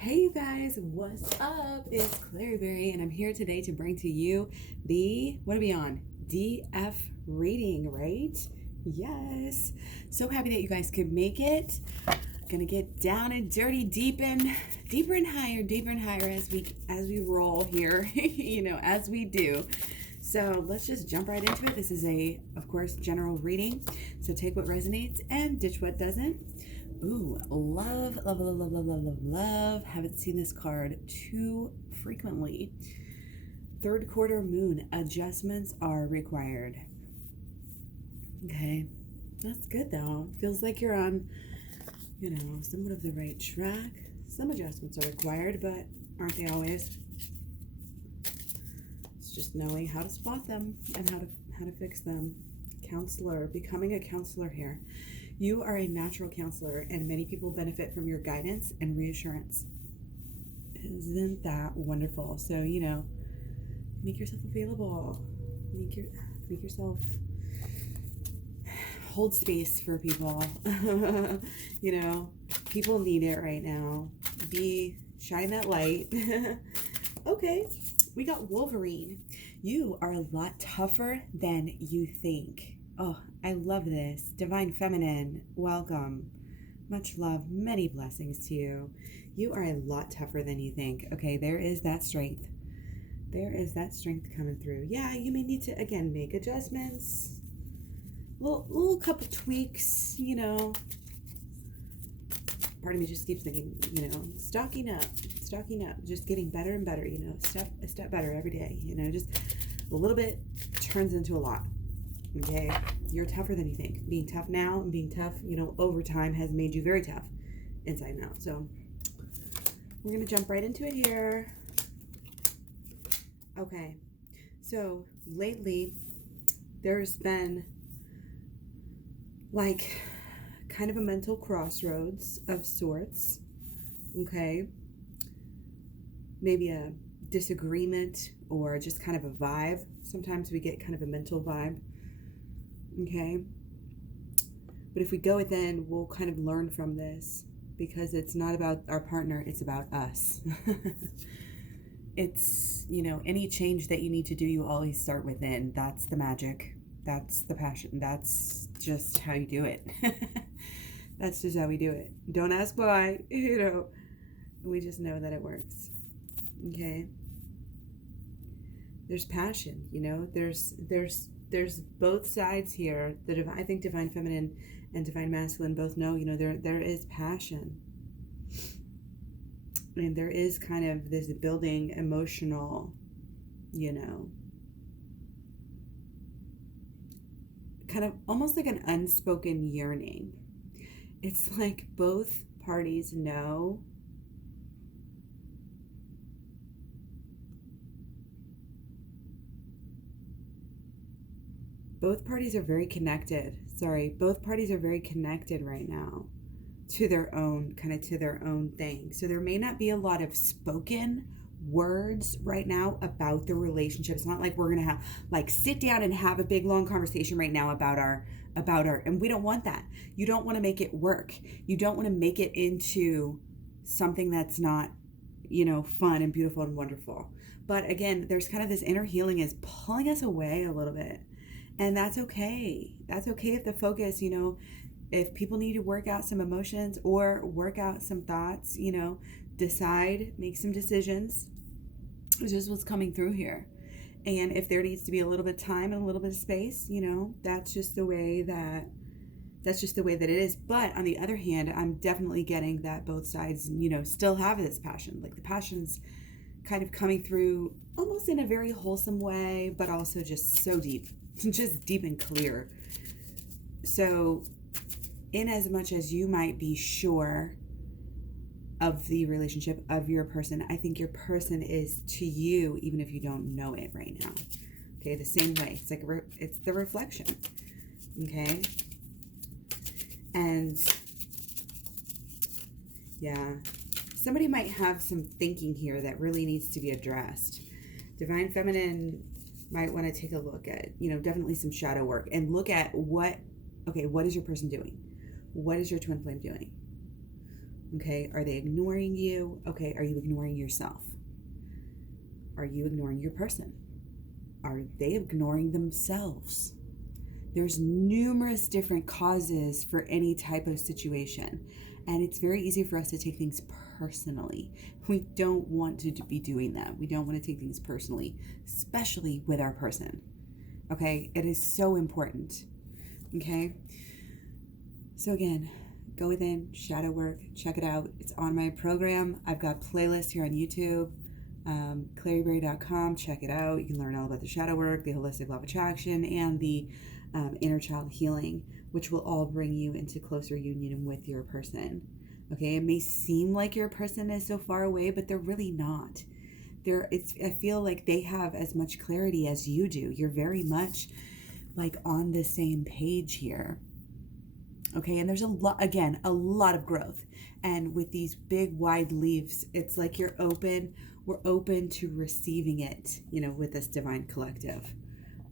Hey you guys, what's up? It's Claryberry and I'm here today to bring to you what are we on? DF reading, right? Yes. So happy that you guys could make it. Gonna get down and dirty, deeper and higher as we roll here, as we do. So let's just jump right into it. This is of course, general reading. So take what resonates and ditch what doesn't. Ooh, love. Haven't seen this card too frequently. Third quarter moon, adjustments are required. Okay, that's good though. Feels like you're on, somewhat of the right track. Some adjustments are required, but aren't they always? It's just knowing how to spot them and how to fix them. Counselor, becoming a counselor here. You are a natural counselor, and many people benefit from your guidance and reassurance. Isn't that wonderful? So, make yourself available. Make yourself hold space for people. People need it right now. Shine that light. Okay, we got Wolverine. You are a lot tougher than you think. Oh, I love this. Divine Feminine, welcome. Much love, many blessings to you. You are a lot tougher than you think. Okay, there is that strength. There is that strength coming through. Yeah, you may need to, again, make adjustments. Little couple tweaks, Part of me just keeps thinking, stocking up, just getting better and better, a step better every day, just a little bit turns into a lot. Okay, you're tougher than you think. Being tough now and being tough, over time has made you very tough inside and out. So we're going to jump right into it here. Okay, so lately there's been like kind of a mental crossroads of sorts. Okay, maybe a disagreement or just kind of a vibe. Sometimes we get kind of a mental vibe. Okay, but if we go within, we'll kind of learn from this, because it's not about our partner, it's about us. It's, any change that you need to do, you always start within. That's the magic, that's the passion, that's just how you do it. That's just how we do it. Don't ask why. We just know that it works. Okay, there's passion, there's both sides here. I think Divine Feminine and Divine Masculine both know, there is passion. And there is kind of this building emotional, kind of almost like an unspoken yearning. It's like both parties know both parties are very connected. Both parties are very connected right now to their own thing. So there may not be a lot of spoken words right now about the relationship. It's not like we're going to have sit down and have a big long conversation right now about our and we don't want that. You don't want to make it work. You don't want to make it into something that's not, fun and beautiful and wonderful. But again, there's kind of this inner healing is pulling us away a little bit. And that's okay. That's okay if the focus, if people need to work out some emotions or work out some thoughts, decide, make some decisions, which is what's coming through here. And if there needs to be a little bit of time and a little bit of space, that's just the way that it is. But on the other hand, I'm definitely getting that both sides, still have this passion. Like the passion's kind of coming through almost in a very wholesome way, but also just so deep. Just deep and clear. So in as much as you might be sure of the relationship of your person, I think your person is to you, even if you don't know it right now. Okay, the same way. It's like it's the reflection. Okay, and yeah, somebody might have some thinking here that really needs to be addressed. Divine Feminine might want to take a look at, definitely some shadow work and look at what is your person doing? What is your twin flame doing? Okay, are they ignoring you? Okay, are you ignoring yourself? Are you ignoring your person? Are they ignoring themselves? There's numerous different causes for any type of situation, and it's very easy for us to take things personally. We don't want to be doing that. We don't want to take things personally, especially with our person. Okay, it is so important. Okay, so again, go within, shadow work, check it out. It's on my program. I've got playlists here on YouTube. Claryberry.com, check it out. You can learn all about the shadow work, the holistic law of attraction, and the inner child healing, which will all bring you into closer union with your person. Okay, it may seem like your person is so far away, but they're really not. I feel like they have as much clarity as you do. You're very much like on the same page here. Okay, and there's a lot of growth. And with these big wide leaves, it's like we're open to receiving it, with this divine collective.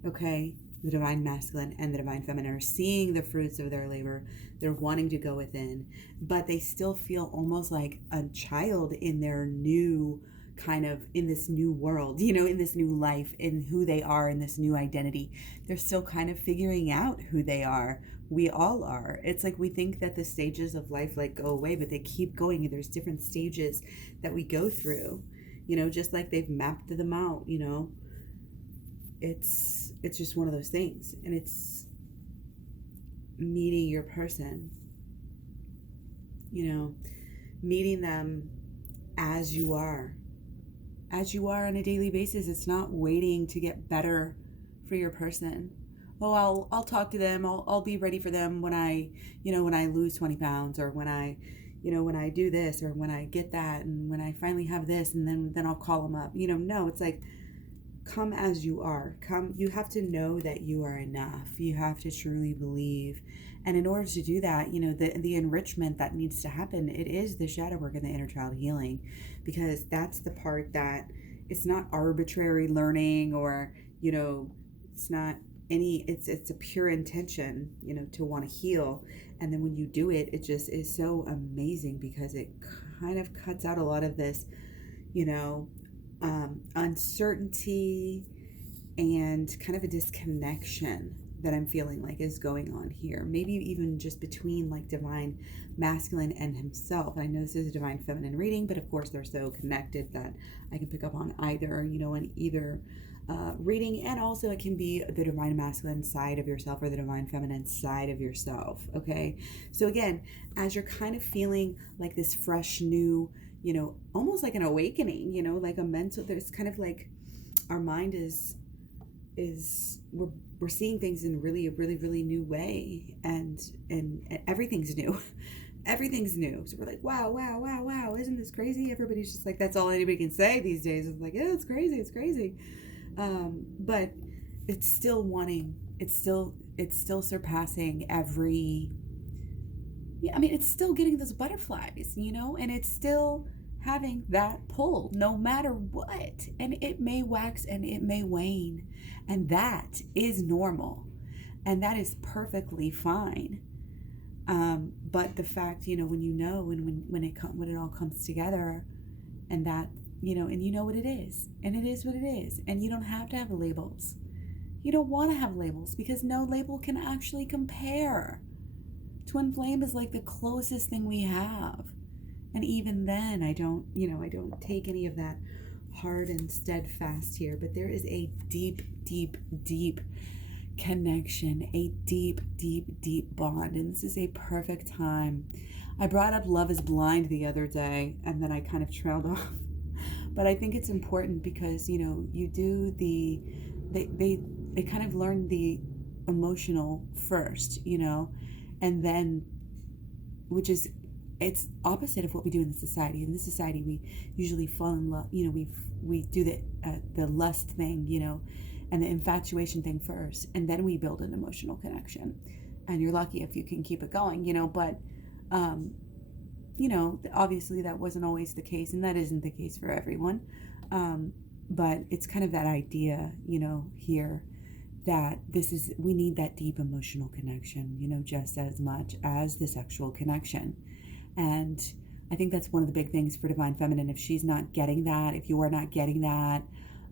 Okay, the divine masculine and the divine feminine are seeing the fruits of their labor. They're wanting to go within, but they still feel almost like a child in their new in this new world, in this new life, in who they are, in this new identity. They're still kind of figuring out who they are. We all are. It's like we think that the stages of life go away, but they keep going. There's different stages that we go through, just like they've mapped them out. It's just one of those things, and it's meeting your person, meeting them as you are on a daily basis. It's not waiting to get better for your person. Oh, I'll talk to them. I'll be ready for them when I lose 20 pounds, or when I do this, or when I get that, and when I finally have this, and then I'll call them up. No, it's like, come as you are. You have to know that you are enough. You have to truly believe. And in order to do that, the enrichment that needs to happen, it is the shadow work and the inner child healing, because that's the part that it's not arbitrary learning, or, it's not it's a pure intention, to want to heal. And then when you do it, it just is so amazing, because it kind of cuts out a lot of this, uncertainty and kind of a disconnection that I'm feeling like is going on here. Maybe even just between divine masculine and himself. And I know this is a divine feminine reading, but of course they're so connected that I can pick up on either, in either reading. And also it can be the divine masculine side of yourself or the divine feminine side of yourself. Okay. So again, as you're kind of feeling like this fresh new, almost like an awakening, like a mental, there's kind of like our mind is we're seeing things in a really new way, and everything's new. Everything's new. So we're like, wow, isn't this crazy? Everybody's just like, that's all anybody can say these days. It's like, yeah, it's crazy. But it's still it's still surpassing every, it's still getting those butterflies, and it's still having that pull no matter what. And it may wax and it may wane, and that is normal, and that is perfectly fine. But the fact, when when it all comes together, and that, and what it is, and it is what it is, and you don't have to have labels. You don't want to have labels, because no label can actually compare. Twin flame is like the closest thing we have. And even then, I don't take any of that hard and steadfast here, but there is a deep connection, a deep bond. And this is a perfect time. I brought up Love is Blind the other day, and then I kind of trailed off. But I think it's important because, you do they kind of learn the emotional first, and then, which is, it's opposite of what we do in the society. In this society, we usually fall in love, we do the lust thing, and the infatuation thing first, and then we build an emotional connection. And you're lucky if you can keep it going, but obviously that wasn't always the case, and that isn't the case for everyone. But it's kind of that idea, here, that we need that deep emotional connection, just as much as the sexual connection. And I think that's one of the big things for Divine Feminine. If she's not getting that, if you are not getting that,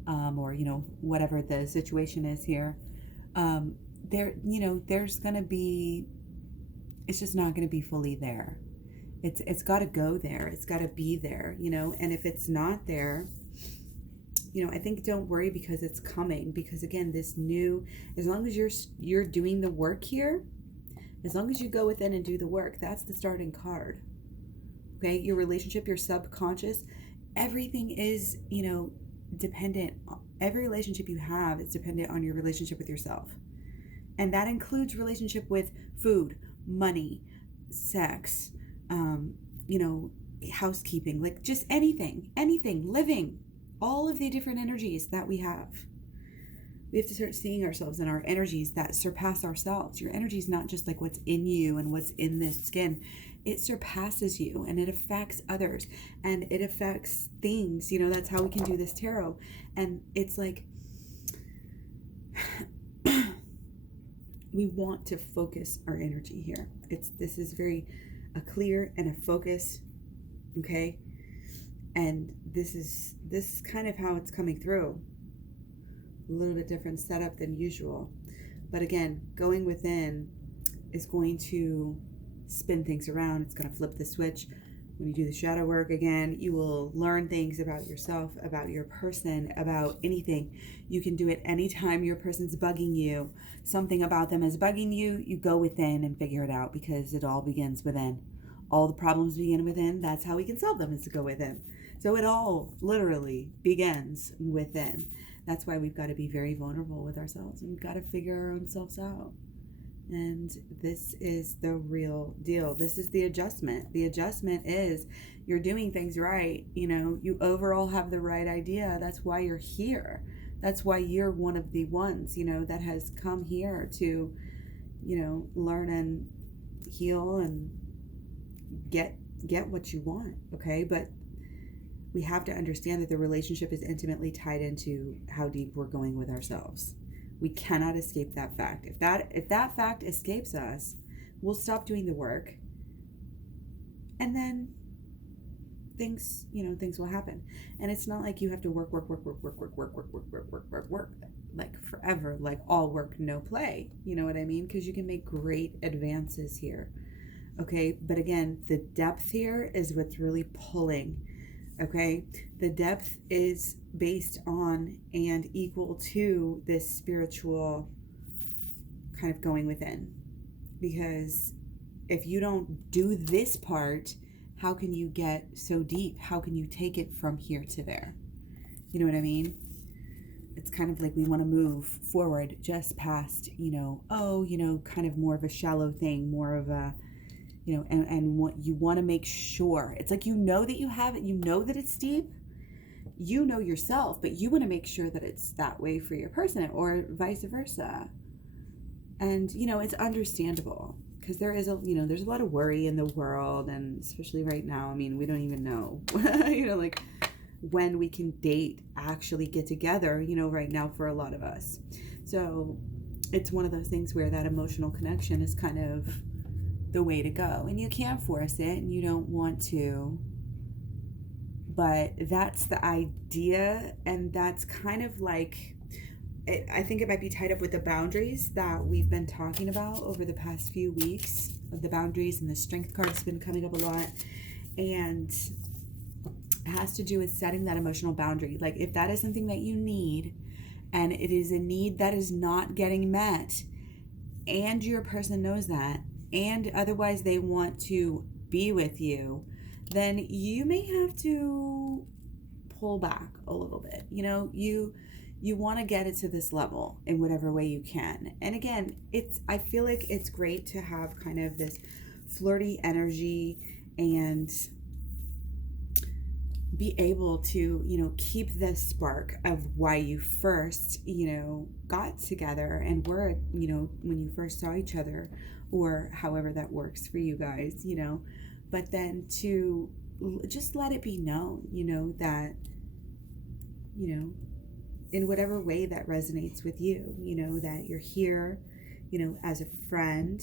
or, whatever the situation is here, there's going to be, it's just not going to be fully there. It's got to go there. It's got to be there, and if it's not there, I think don't worry, because it's coming. Because again, this new, as long as you're doing the work here, as long as you go within and do the work, that's the starting card. Okay, your relationship, your subconscious, everything is, dependent. Every relationship you have is dependent on your relationship with yourself. And that includes relationship with food, money, sex, housekeeping, like just anything, living, all of the different energies that we have. We have to start seeing ourselves in our energies that surpass ourselves. Your energy is not just like what's in you and what's in this skin. It surpasses you, and it affects others, and it affects things. That's how we can do this tarot. And it's like, we want to focus our energy here. This is very a clear and a focus, okay? And this is kind of how it's coming through. A little bit different setup than usual. But again, going within is going to spin things around. It's going to flip the switch. When you do the shadow work again, you will learn things about yourself, about your person, about anything. You can do it anytime your person's bugging you. Something about them is bugging you. You go within and figure it out, because it all begins within. All the problems begin within. That's how we can solve them, is to go within. So it all literally begins within. That's why we've got to be very vulnerable with ourselves, and we've got to figure our own selves out. And this is the real deal. This is the adjustment. The adjustment is you're doing things right. You overall have the right idea. That's why you're here. That's why you're one of the ones, that has come here to, learn and heal and get what you want. Okay. But we have to understand that the relationship is intimately tied into how deep we're going with ourselves. We cannot escape that fact. If that fact escapes us, we'll stop doing the work, and then things will happen. And it's not like you have to work like forever, like all work, no play. You know what I mean? Because you can make great advances here. Okay, but again, the depth here is what's really pulling. Okay, the depth is based on and equal to this spiritual kind of going within. Because if you don't do this part, how can you get so deep? How can you take it from here to there? You know what I mean? It's kind of like we want to move forward just past, kind of more of a shallow thing, more of a, and what you want to make sure. It's like, that you have it, that it's deep, yourself, but you want to make sure that it's that way for your person, or vice versa. And, it's understandable, because there is there's a lot of worry in the world, and especially right now, we don't even know, like when we can actually get together, right now for a lot of us. So it's one of those things where that emotional connection is kind of the way to go, and you can't force it, and you don't want to, but that's the idea. And that's kind of like, I think it might be tied up with the boundaries that we've been talking about over the past few weeks. The boundaries and the strength card's been coming up a lot, and it has to do with setting that emotional boundary. Like, if that is something that you need, and it is a need that is not getting met, and your person knows that, and otherwise they want to be with you, then you may have to pull back a little bit. You want to get it to this level in whatever way you can. And again, I feel like it's great to have kind of this flirty energy and be able to, keep the spark of why you first, got together and were, when you first saw each other, or however that works for you guys, but then to just let it be known, that, in whatever way that resonates with you, that you're here, as a friend,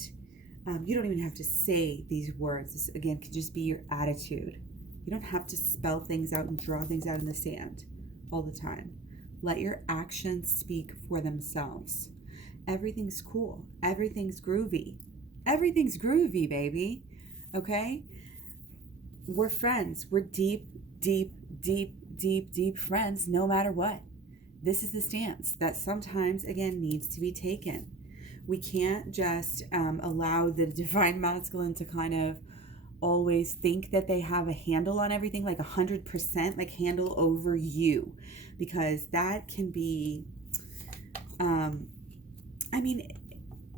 You don't even have to say these words. This, again, can just be your attitude. You don't have to spell things out and draw things out in the sand all the time. Let your actions speak for themselves. Everything's cool. Everything's groovy. Everything's groovy, baby. Okay? We're friends. We're deep, deep, deep, deep, deep friends no matter what. This is the stance that sometimes, again, needs to be taken. We can't just allow the divine masculine to kind of always think that they have a handle on everything, like 100%, like handle over you, because that can be, I mean,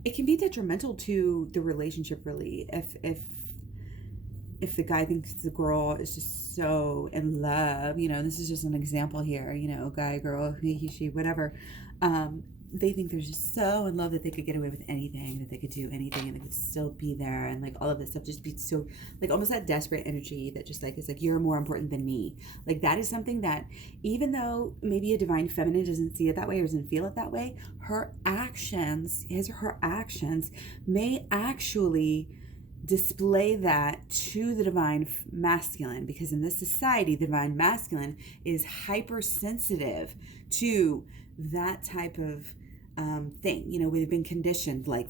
it can be detrimental to the relationship, really, if the guy thinks the girl is just so in love, this is just an example here, guy, girl, he, she, whatever, they think they're just so in love that they could get away with anything, that they could do anything and they could still be there, and like all of this stuff just be so like almost that desperate energy that just like is like, you're more important than me. Like that is something that, even though maybe a divine feminine doesn't see it that way or doesn't feel it that way, her actions may actually display that to the divine masculine, because in this society, the divine masculine is hypersensitive to that type of thing. We've been conditioned, like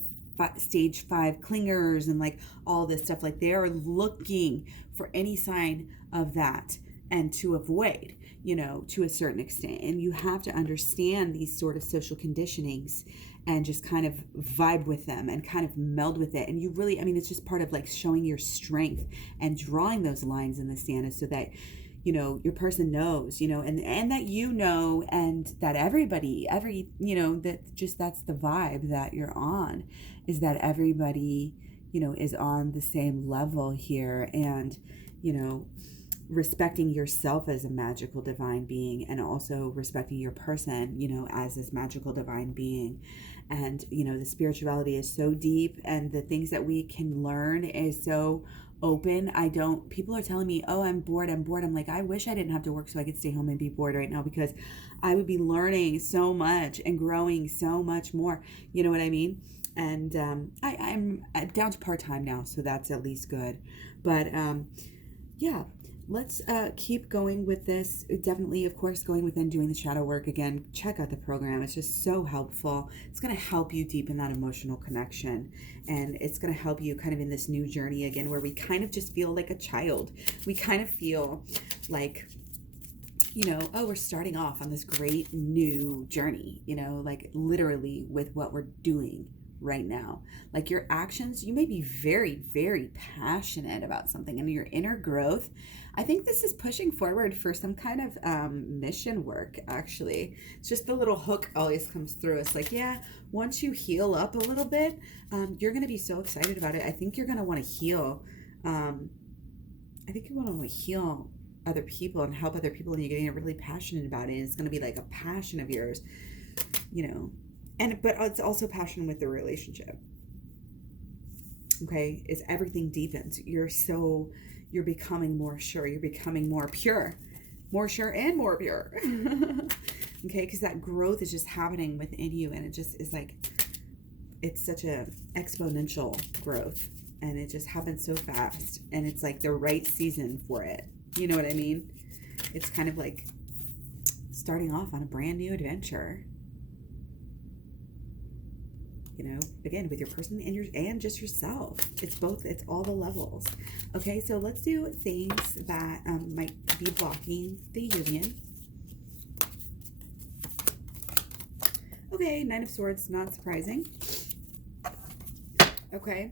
stage 5 clingers and like all this stuff. Like they are looking for any sign of that and to avoid, to a certain extent. And you have to understand these sort of social conditionings and just kind of vibe with them and kind of meld with it. And you really, it's just part of like showing your strength and drawing those lines in the sand so that, your person knows, and that, and that everybody, that just, that's the vibe that you're on, is that everybody, is on the same level here. And, respecting yourself as a magical divine being, and also respecting your person, as this magical divine being. And, the spirituality is so deep, and the things that we can learn is so open. People are telling me, oh, I'm bored. I'm like, I wish I didn't have to work so I could stay home and be bored right now, because I would be learning so much and growing so much more. You know what I mean? And I'm down to part-time now, so that's at least good. But yeah, let's keep going with this. Definitely, of course, going within, doing the shadow work. Again, check out the program. It's just so helpful. It's going to help you deepen that emotional connection. And it's going to help you kind of in this new journey again, where we kind of just feel like a child. We kind of feel like, oh, we're starting off on this great new journey, like literally with what we're doing right now. Like your actions, you may be very, very passionate about something, and your inner growth, I think this is pushing forward for some kind of mission work, actually. It's just the little hook always comes through. It's like, yeah, once you heal up a little bit, you're going to be so excited about it. I think you're going to want to heal. I think you want to heal other people and help other people, and you're getting really passionate about it. And it's going to be like a passion of yours, but it's also passion with the relationship. Okay, is everything deepens. You're becoming more sure. You're becoming more pure, more sure and more pure. Okay, because that growth is just happening within you, and it just is like, it's such a exponential growth, and it just happens so fast, and it's like the right season for it. You know what I mean? It's kind of like starting off on a brand new adventure. Again, with your person and just yourself. It's both. It's all the levels. Okay, so let's do things that might be blocking the union. Okay, Nine of Swords, not surprising. Okay,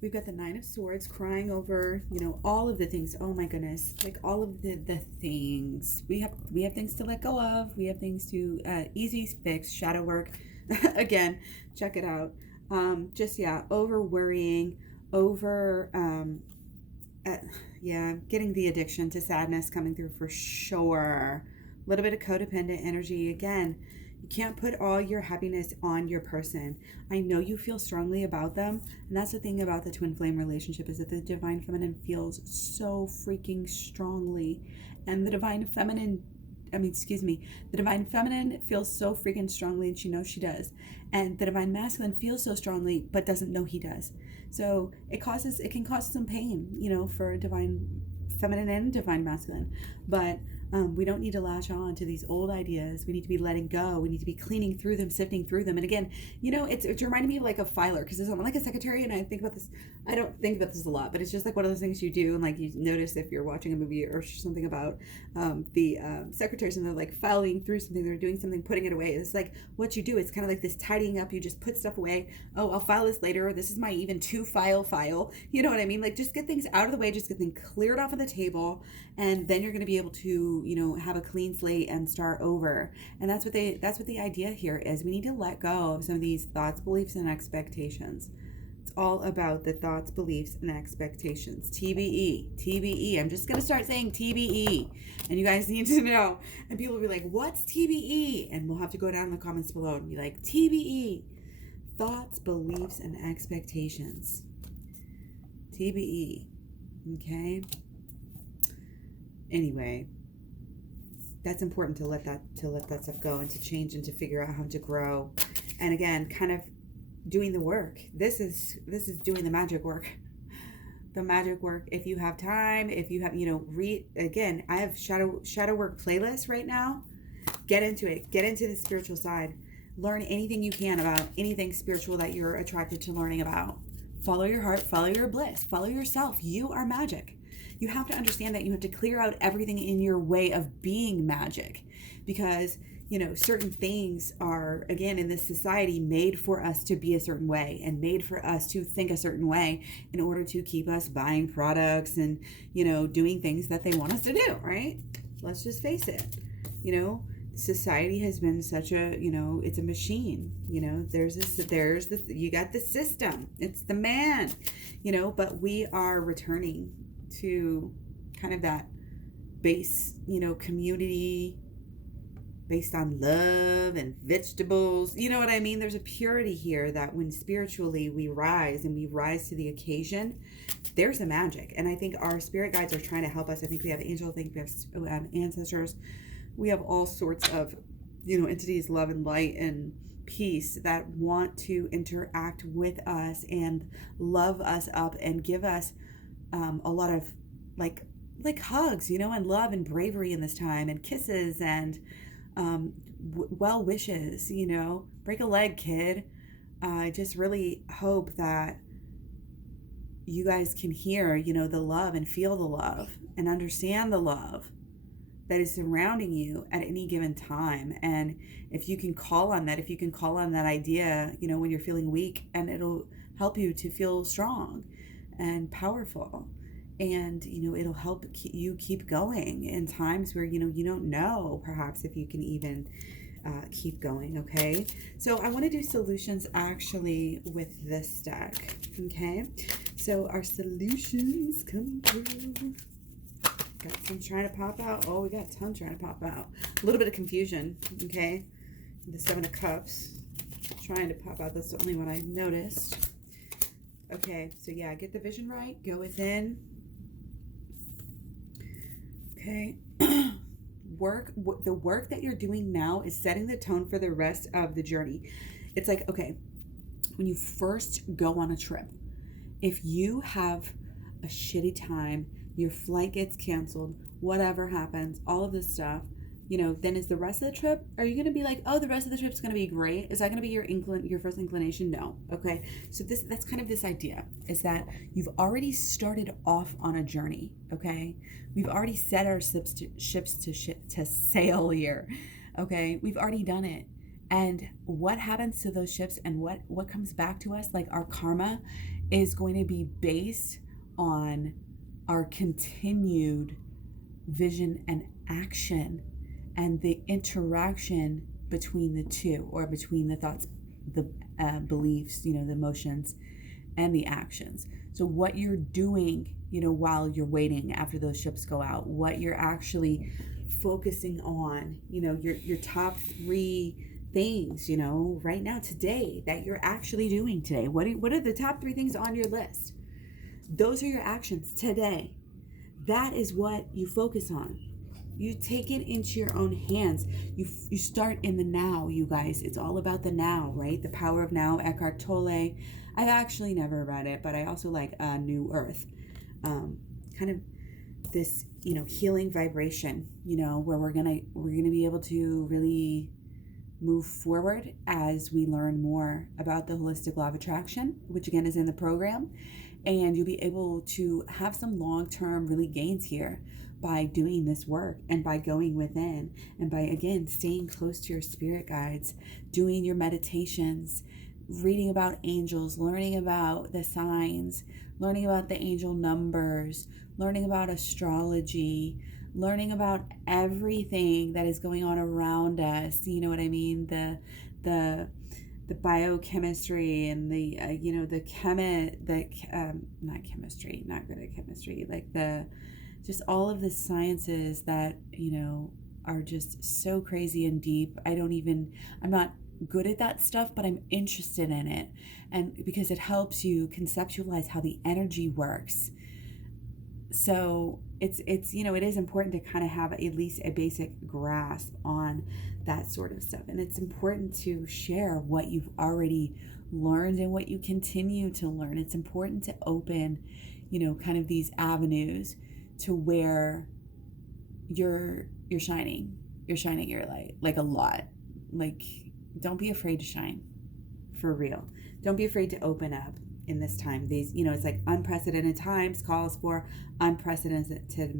we've got the Nine of Swords crying over, all of the things. Oh my goodness, like all of the things. We have things to let go of. We have things to easy fix, shadow work. Again, check it out. Over worrying, getting the addiction to sadness coming through for sure. A little bit of codependent energy. Again, you can't put all your happiness on your person. I know you feel strongly about them, and that's the thing about the twin flame relationship, is that the divine feminine feels so freaking strongly, and the divine feminine feels so freaking strongly, and she knows she does. And the divine masculine feels so strongly, but doesn't know he does. So it can cause some pain, for divine feminine and divine masculine. But we don't need to latch on to these old ideas. We need to be letting go. We need to be cleaning through them, sifting through them. And again, it's reminding me of like a filer, because I'm like a secretary, and I think about this. I don't think about this a lot, but it's just like one of those things you do, and like you notice if you're watching a movie or something about the secretaries, and they're like filing through something, they're doing something, putting it away. It's like what you do. It's kind of like this tidying up. You just put stuff away. Oh, I'll file this later. This is my even to file. You know what I mean? Like just get things out of the way, just get things cleared off of the table, and then you're going to be able to have a clean slate and start over. And that's what the idea here is. We need to let go of some of these thoughts, beliefs, and expectations. It's all about the thoughts, beliefs, and expectations. TBE. I'm just going to start saying TBE, and you guys need to know. And people will be like, what's TBE? And we'll have to go down in the comments below and be like, TBE, thoughts, beliefs, and expectations. TBE. Okay. Anyway, that's important to let that stuff go, and to change, and to figure out how to grow. And again, kind of doing the work. This is doing the magic work. The magic work. If you have time, if you have, again, I have shadow work playlists right now. Get into it. Get into the spiritual side. Learn anything you can about anything spiritual that you're attracted to learning about. Follow your heart, follow your bliss, follow yourself. You are magic. You have to understand that you have to clear out everything in your way of being magic, because, certain things are, again, in this society made for us to be a certain way, and made for us to think a certain way in order to keep us buying products and, doing things that they want us to do, right? Let's just face it. Society has been such a, it's a machine. There's this, you got the system. It's the man, but we are returning to kind of that base, community based on love and vegetables. You know what I mean? There's a purity here that when spiritually we rise, and we rise to the occasion, there's a magic. And I think our spirit guides are trying to help us. I think we have angels, I think we have ancestors. We have all sorts of, entities, love and light and peace, that want to interact with us and love us up and give us a lot of like hugs, and love and bravery in this time, and kisses and well wishes, break a leg, kid. I just really hope that you guys can hear, the love, and feel the love, and understand the love that is surrounding you at any given time. And if you can call on that, idea, when you're feeling weak, and it'll help you to feel strong and powerful. And, it'll help you keep going in times where, you don't know perhaps if you can even keep going. Okay. So I want to do solutions actually with this deck. Okay. So our solutions come through. Got some trying to pop out. Oh, we got a ton trying to pop out. A little bit of confusion. Okay. The Seven of Cups trying to pop out. That's the only one I noticed. Okay. So yeah, get the vision right. Go within. Okay. The work that you're doing now is setting the tone for the rest of the journey. It's like, okay, when you first go on a trip, if you have a shitty time, your flight gets canceled, whatever happens, all of this stuff, then is the rest of the trip, are you going to be like, oh, the rest of the trip's going to be great? Is that going to be your first inclination? No. Okay. So that's kind of this idea, is that you've already started off on a journey. Okay. We've already set our ships to sail here. Okay. We've already done it. And what happens to those ships, and what comes back to us, like our karma, is going to be based on our continued vision and action, and the interaction between the two, or between the thoughts, the beliefs, the emotions, and the actions. So what you're doing, while you're waiting after those ships go out, what you're actually focusing on, your top 3 things, right now, today, that you're actually doing today. What are the top 3 things on your list? Those are your actions today. That is what you focus on. You take it into your own hands. You start in the now, you guys. It's all about the now, right? The Power of Now, Eckhart Tolle. I've actually never read it, but I also like New Earth. Kind of this, healing vibration, where we're gonna be able to really move forward as we learn more about the holistic law of attraction, which again is in the program. And you'll be able to have some long-term really gains here by doing this work and by going within and by, again, staying close to your spirit guides, doing your meditations, reading about angels, learning about the signs, learning about the angel numbers, learning about astrology, learning about everything that is going on around us. You know what I mean? The biochemistry and not chemistry, not good at chemistry, like just all of the sciences that, are just so crazy and deep. I'm not good at that stuff, but I'm interested in it. And because it helps you conceptualize how the energy works. So it is important to kind of have at least a basic grasp on that sort of stuff. And it's important to share what you've already learned and what you continue to learn. It's important to open, kind of these avenues to where you're shining your light, like a lot. Like, don't be afraid to shine, for real. Don't be afraid to open up in this time. These, it's like unprecedented times calls for unprecedented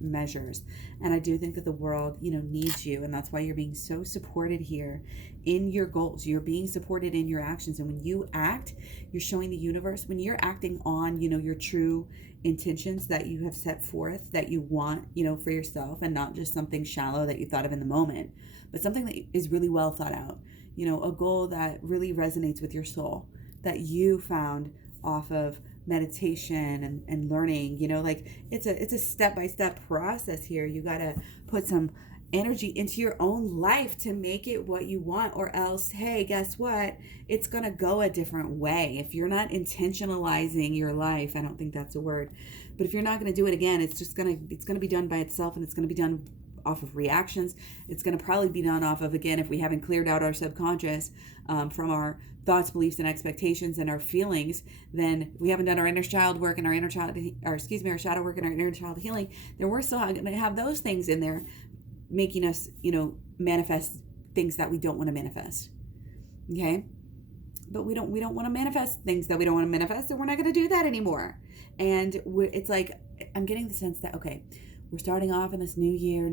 measures. And I do think that the world, needs you. And that's why you're being so supported here in your goals. You're being supported in your actions. And when you act, you're showing the universe, when you're acting on, your true intentions that you have set forth, that you want, for yourself, and not just something shallow that you thought of in the moment, but something that is really well thought out, a goal that really resonates with your soul, that you found off of meditation and learning, like it's a step-by-step process here. You got to put some energy into your own life to make it what you want, or else, hey, guess what? It's going to go a different way. If you're not intentionalizing your life, I don't think that's a word, but if you're not going to do it again, it's going to be done by itself, and it's going to be done off of reactions. It's going to probably be done off of, again, if we haven't cleared out our subconscious from our thoughts, beliefs, and expectations and our feelings, then we haven't done our inner child work and our shadow work and our inner child healing, then we're still going to have those things in there making us, manifest things that we don't want to manifest. Okay? But we don't want to manifest things that we don't want to manifest, so we're not going to do that anymore. And it's like, I'm getting the sense that, okay, we're starting off in this new year,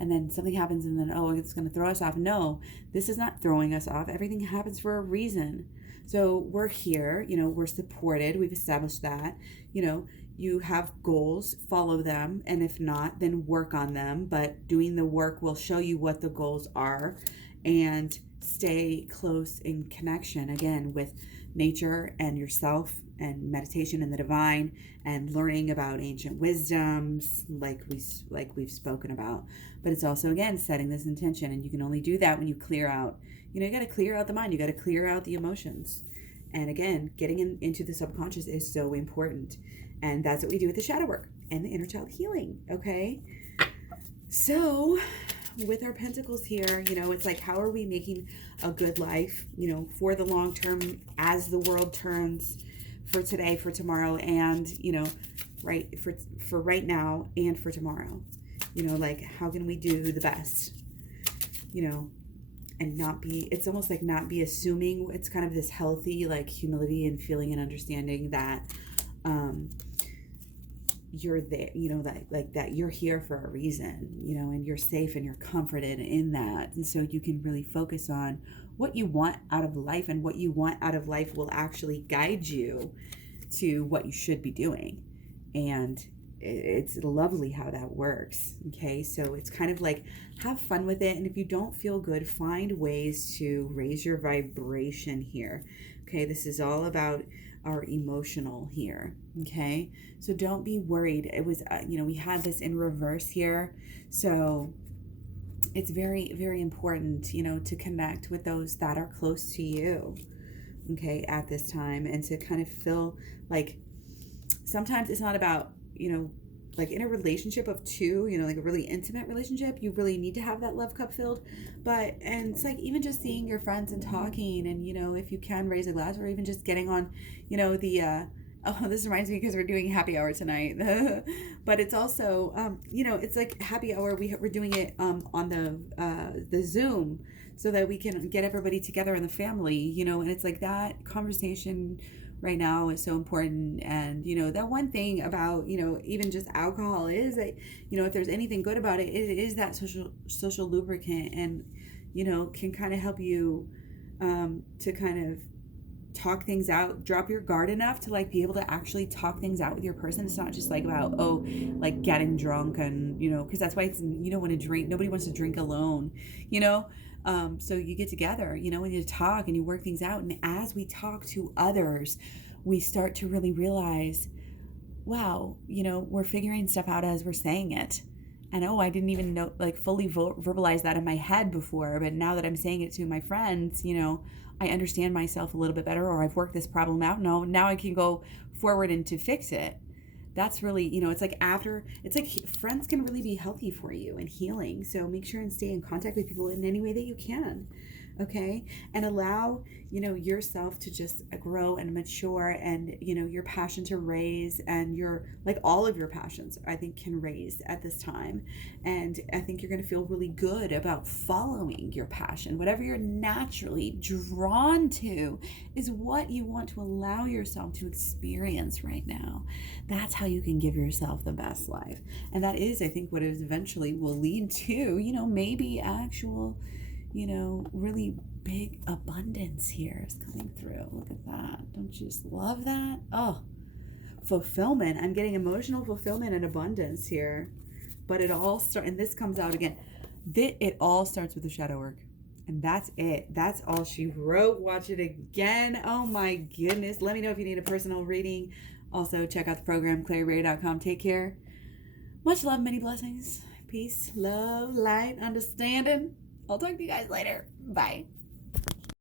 and then something happens and then, it's going to throw us off. No, this is not throwing us off. Everything happens for a reason. So we're here, we're supported. We've established that, you have goals, follow them. And if not, then work on them. But doing the work will show you what the goals are, and stay close in connection, again, with nature and yourself, and meditation and the divine, and learning about ancient wisdoms like we've spoken about. But it's also, again, setting this intention, and you can only do that when you clear out, you got to clear out the mind, you got to clear out the emotions. And again, getting into the subconscious is so important. And that's what we do with the shadow work and the inner child healing. Okay. So with our pentacles here, it's like, how are we making a good life, for the long term, as the world turns, for today, for tomorrow, and, right, for right now and for tomorrow, like, how can we do the best, and not be, it's almost like not be assuming. It's kind of this healthy, like, humility and feeling and understanding that, you're there, that you're here for a reason, and you're safe and you're comforted in that. And so you can really focus on what you want out of life, and what you want out of life will actually guide you to what you should be doing. And it's lovely how that works. Okay. So it's kind of like, have fun with it. And if you don't feel good, find ways to raise your vibration here. Okay. This is all about our emotional here. Okay. So don't be worried. It was, we had this in reverse here. So it's very, very important, to connect with those that are close to you. Okay. At this time, and to kind of feel like, sometimes it's not about, like in a relationship of two, like a really intimate relationship, you really need to have that love cup filled. And it's like even just seeing your friends and talking, and if you can raise a glass, or even just getting on, the oh, this reminds me because we're doing happy hour tonight. But it's also, it's like happy hour. We're doing it on the Zoom, so that we can get everybody together in the family, and it's like that conversation right now is so important. And that one thing about even just alcohol is that if there's anything good about it, it is that social lubricant, and can kind of help you to kind of talk things out, drop your guard enough to like be able to actually talk things out with your person. It's not just like about like getting drunk, and because that's why you don't want to drink, nobody wants to drink alone, so you get together, and you talk and you work things out. And as we talk to others, we start to really realize, wow, we're figuring stuff out as we're saying it. And I didn't even know, like, fully verbalize that in my head before, but now that I'm saying it to my friends, I understand myself a little bit better, or I've worked this problem out. Now I can go forward and to fix it. That's really, it's like friends can really be healthy for you and healing. So make sure and stay in contact with people in any way that you can. Okay. And allow, yourself to just grow and mature, and, your passion to raise, and your, like, all of your passions, I think, can raise at this time. And I think you're going to feel really good about following your passion. Whatever you're naturally drawn to is what you want to allow yourself to experience right now. That's how you can give yourself the best life. And that is, I think, what it eventually will lead to, maybe actual, really big abundance here is coming through. Look at that. Don't you just love that? Oh, fulfillment. I'm getting emotional fulfillment and abundance here. But it all starts, and this comes out again. It all starts with the shadow work. And that's it. That's all she wrote. Watch it again. Oh my goodness. Let me know if you need a personal reading. Also, check out the program, claryberry.com. Take care. Much love, many blessings. Peace, love, light, understanding. I'll talk to you guys later. Bye.